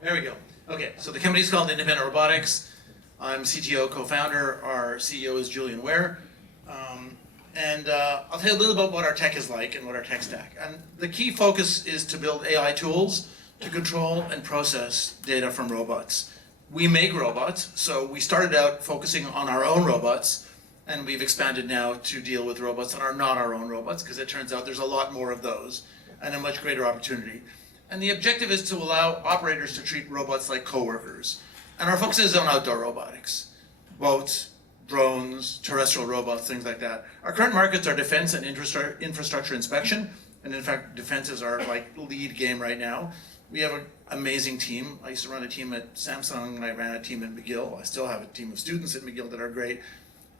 There we go. Okay, so the company's called Independent Robotics. I'm CTO, co-founder. Our CEO is Julian Ware. I'll tell you a little about what our tech is like and what our tech stack. And the key focus is to build AI tools to control and process data from robots. We make robots, so we started out focusing on our own robots, and we've expanded now to deal with robots that are not our own robots, because it turns out there's a lot more of those and a much greater opportunity. And the objective is to allow operators to treat robots like coworkers. And our focus is on outdoor robotics, boats, drones, terrestrial robots, things like that. Our current markets are defense and infrastructure inspection. And in fact, defense is our lead game right now. We have an amazing team. I used to run a team at Samsung, and I ran a team at McGill. I still have a team of students at McGill that are great.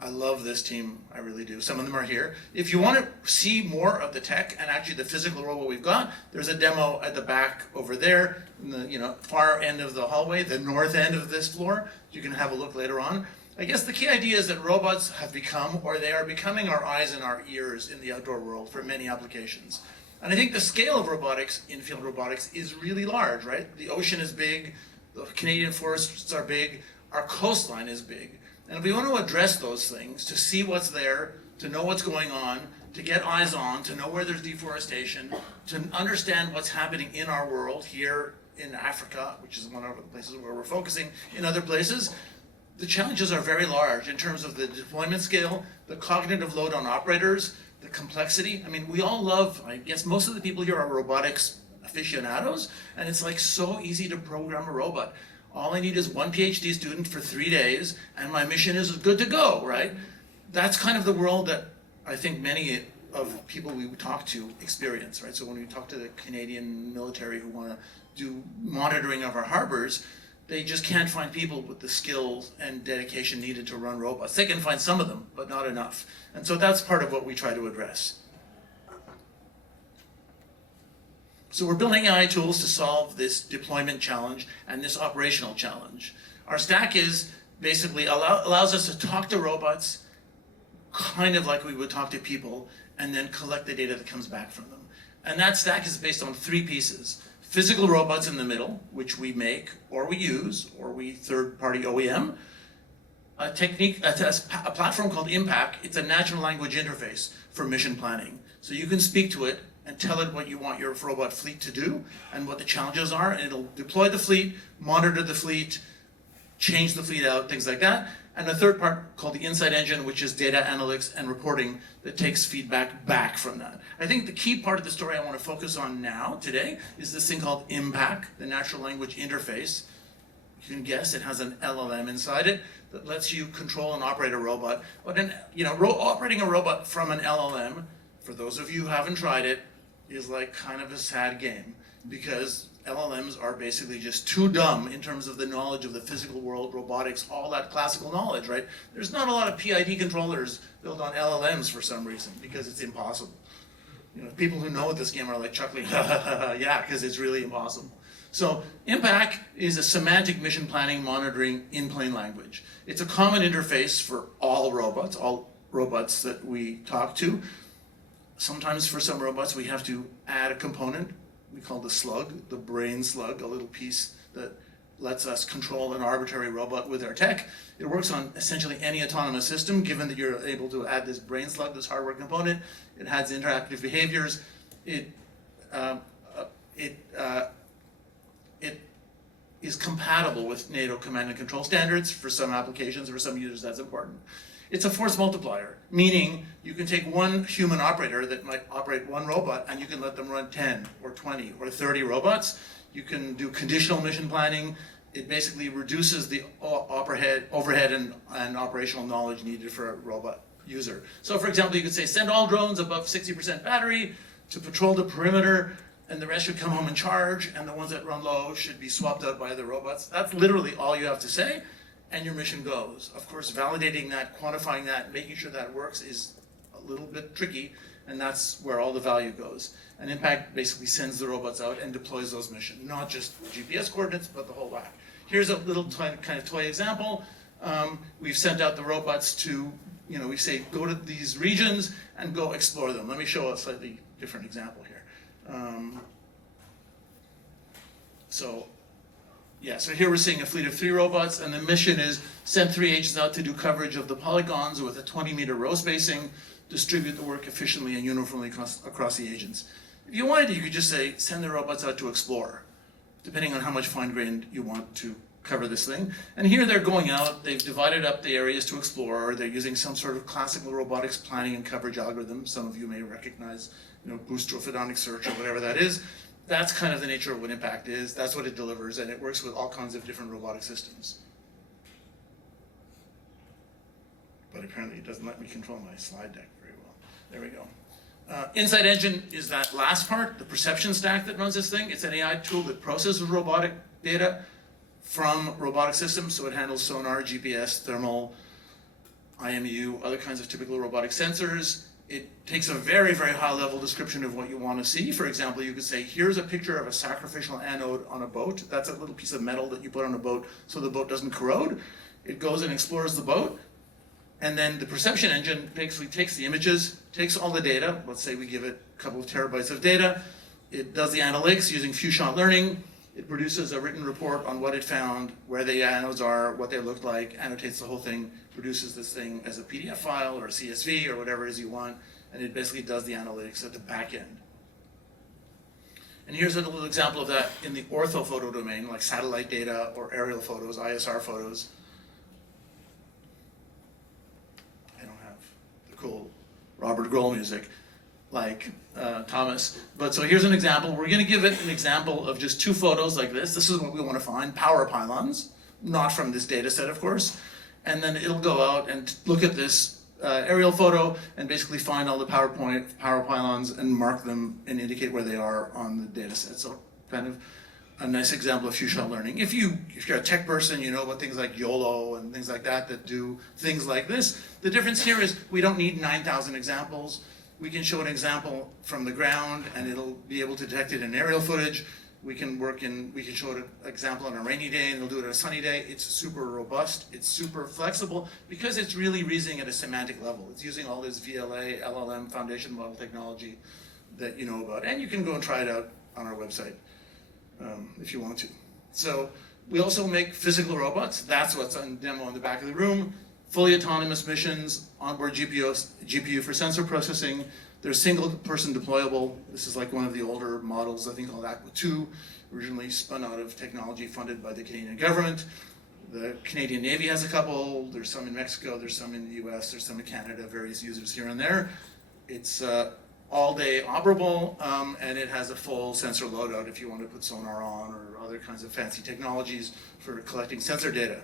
I love this team, I really do. Some of them are here. If you want to see more of the tech and actually the physical robot we've got, there's a demo at the back over there, in the far end of the hallway, the north end of this floor. You can have a look later on. I guess the key idea is that robots have become, or they are becoming, our eyes and our ears in the outdoor world for many applications. And I think the scale of robotics, in-field robotics, is really large, right? The ocean is big, the Canadian forests are big, our coastline is big. And if we want to address those things, to see what's there, to know what's going on, to get eyes on, to know where there's deforestation, to understand what's happening in our world, here in Africa, which is one of the places where we're focusing, in other places, the challenges are very large in terms of the deployment scale, the cognitive load on operators, the complexity. I mean, we all love, I guess most of the people here are robotics aficionados, and it's like so easy to program a robot. All I need is one PhD student for 3 days, and my mission is good to go, right? That's kind of the world that I think many of people we talk to experience, right? So when we talk to the Canadian military who want to do monitoring of our harbors, they just can't find people with the skills and dedication needed to run robots. They can find some of them, but not enough. And so that's part of what we try to address. So we're building AI tools to solve this deployment challenge and this operational challenge. Our stack is basically allows us to talk to robots kind of like we would talk to people, and then collect the data that comes back from them. And that stack is based on 3 pieces. Physical robots in the middle, which we make or we use, or we third-party OEM. A platform called Impact. It's a natural language interface for mission planning. So you can speak to it and tell it what you want your robot fleet to do and what the challenges are, and it'll deploy the fleet, monitor the fleet, change the fleet out, things like that. And a third part called the Insight Engine, which is data analytics and reporting that takes feedback back from that. I think the key part of the story I want to focus on now, today, is this thing called Impact, the natural language interface. You can guess it has an LLM inside it that lets you control and operate a robot. But operating a robot from an LLM, for those of you who haven't tried it, is like kind of a sad game, because LLMs are basically just too dumb in terms of the knowledge of the physical world, robotics, all that classical knowledge, right? There's not a lot of PID controllers built on LLMs for some reason, because it's impossible. People who know this game are like chuckling, yeah, because it's really impossible. So Impact is a semantic mission planning monitoring in plain language. It's a common interface for all robots that we talk to. Sometimes for some robots we have to add a component we call the slug, the brain slug, a little piece that lets us control an arbitrary robot with our tech. It works on essentially any autonomous system, given that you're able to add this brain slug, this hardware component. It has interactive behaviors. It is compatible with NATO command and control standards for some applications. For some users, that's important. It's a force multiplier, meaning you can take one human operator that might operate one robot, and you can let them run 10 or 20 or 30 robots. You can do conditional mission planning. It basically reduces the overhead and operational knowledge needed for a robot user. So for example, you could say, send all drones above 60% battery to patrol the perimeter, and the rest should come home and charge, and the ones that run low should be swapped out by the robots. That's literally all you have to say, and your mission goes. Of course, validating that, quantifying that, making sure that works is a little bit tricky, and that's where all the value goes. And Impact basically sends the robots out and deploys those missions, not just GPS coordinates, but the whole whack. Here's a little kind of toy example. We've sent out the robots to, we say, go to these regions and go explore them. Let me show a slightly different example here. So Yeah, so here we're seeing a fleet of 3 robots, and the mission is send 3 agents out to do coverage of the polygons with a 20-meter row spacing, distribute the work efficiently and uniformly across the agents. If you wanted, you could just say, send the robots out to explore, depending on how much fine-grained you want to cover this thing. And here they're going out, they've divided up the areas to explore, they're using some sort of classical robotics planning and coverage algorithm. Some of you may recognize, boost orthodontic search or whatever that is. That's kind of the nature of what Impact is. That's what it delivers, and it works with all kinds of different robotic systems. But apparently it doesn't let me control my slide deck very well. There we go. Insight Engine is that last part, the perception stack that runs this thing. It's an AI tool that processes robotic data from robotic systems, so it handles sonar, GPS, thermal, IMU, other kinds of typical robotic sensors. It takes a very, very high-level description of what you want to see. For example, you could say, here's a picture of a sacrificial anode on a boat. That's a little piece of metal that you put on a boat so the boat doesn't corrode. It goes and explores the boat, and then the perception engine basically takes the images, takes all the data. Let's say we give it a couple of terabytes of data. It does the analytics using few-shot learning. It produces a written report on what it found, where the anodes are, what they look like, annotates the whole thing, produces this thing as a PDF file or a CSV or whatever it is you want, and it basically does the analytics at the back end. And here's a little example of that in the orthophoto domain, like satellite data or aerial photos, ISR photos. I don't have the cool Robert Grohl music like Thomas. But so here's an example. We're going to give it an example of just 2 photos like this. This is what we want to find, power pylons, not from this data set, of course. And then it'll go out and look at this aerial photo and basically find all the power pylons and mark them and indicate where they are on the data set. So kind of a nice example of few-shot learning. If you're a tech person, you know about things like YOLO and things like that do things like this. The difference here is we don't need 9,000 examples. We can show an example from the ground and it'll be able to detect it in aerial footage. We can show an example on a rainy day and it'll do it on a sunny day. It's super robust, it's super flexible because it's really reasoning at a semantic level. It's using all this VLA, LLM, foundation model technology that you know about. And you can go and try it out on our website if you want to. So we also make physical robots. That's what's on demo in the back of the room. Fully autonomous missions, onboard GPU for sensor processing. They're single-person deployable. This is like one of the older models, I think called Aqua 2, originally spun out of technology funded by the Canadian government. The Canadian Navy has a couple. There's some in Mexico. There's some in the US. There's some in Canada, various users here and there. It's all-day operable, and it has a full sensor loadout if you want to put sonar on or other kinds of fancy technologies for collecting sensor data.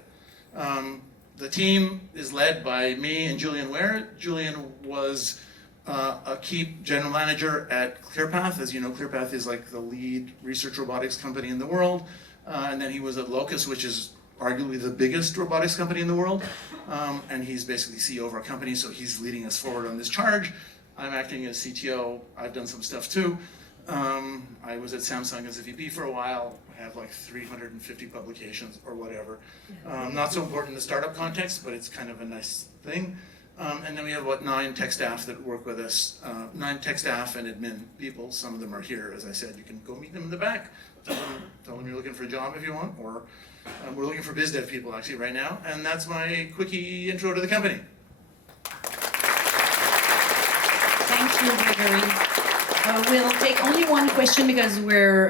The team is led by me and Julian Ware. Julian was a key general manager at ClearPath. As you know, ClearPath is like the lead research robotics company in the world. And then he was at Locus, which is arguably the biggest robotics company in the world. And he's basically CEO of our company, so he's leading us forward on this charge. I'm acting as CTO. I've done some stuff too. I was at Samsung as a VP for a while. I have like 350 publications or whatever. Not so important in the startup context, but it's kind of a nice thing. And then we have, 9 tech staff that work with us. 9 tech staff and admin people. Some of them are here, as I said. You can go meet them in the back. Tell them you're looking for a job if you want. Or we're looking for biz dev people actually right now. And that's my quickie intro to the company. Thank you, Gregory. We'll take only one question because we're